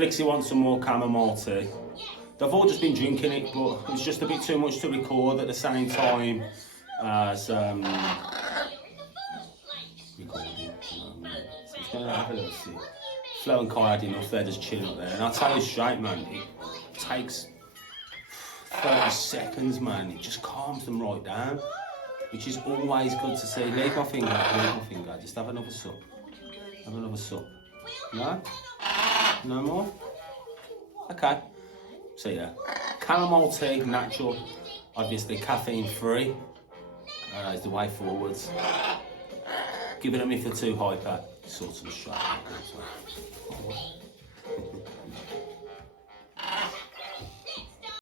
Flixie wants some more chamomile tea. They've all just been drinking it, but it's just a bit too much to record at the same time as recording. So it's going to have a little see. Flo and Kai had enough, they're just chilling up there. And I'll tell you straight, man, it takes 30 seconds, man. It just calms them right down, which is always good to see. Leave my finger, just have another sup. Have another sup. No? No more? Okay. So yeah, chamomile tea, natural, obviously caffeine free, is the way forwards. Giving them if they're too hyper, sort of straight.